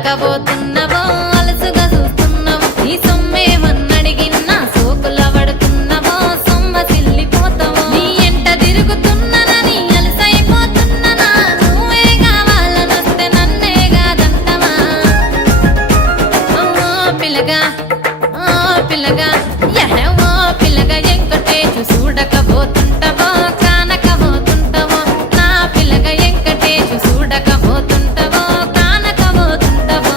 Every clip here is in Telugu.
చూడకబోతున్నవో అలసుగా చూస్తున్నావో నీ సొమ్మేమన్నడిగిన్నా సోకుల పడుతున్నవో సొమ్మ సిల్లిపోతావో నీ ఎంట తిరుగుతున్ననని అలసైపోతున్ననా నువ్వే కావాలనొస్తే నన్నే కాదంటవా పిల్లగా పిల్లగా యహో పిల్లగా ఎంకటేశు చూడకబోతుంటవో కానకబోతుంటవో నా పిల్లగా ఎంకటేశు చూడకబోతుంటవో కానకబోతుంటవో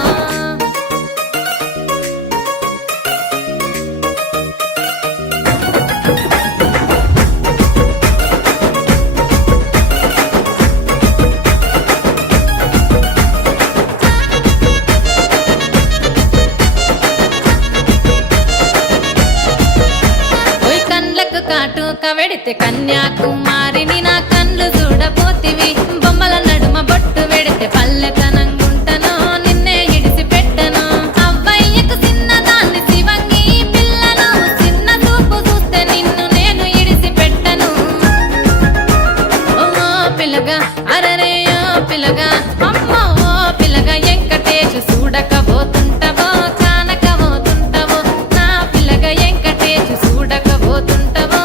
కాటు కవెడితే కన్యాకుమారిని నా కళ్ళు చూడబోతివి బొమ్మల నడుమ బొట్టు వెడితే పల్లెతనంగుంటను నిన్నే ఇడిసి పెట్టను అవ్వయ్యకు చిన్నదాన్ని శివంగి పిల్లను చిన్న చూపు చూస్తే నిన్ను నేను ఇడిసి పెట్టను ఓ పిల్లగా అరరే పిల్లగా అమ్మో పిల్లగా ఎంకటేశు చూడకబోతుంటవో కానకబోతుంటవో నా పిల్లగా ఎంకటేశు చూడకబోతుంటవో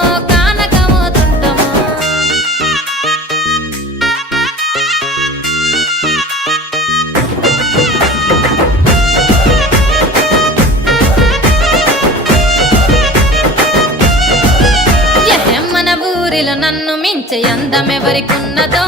నన్ను మించే అందమెవరికున్నదో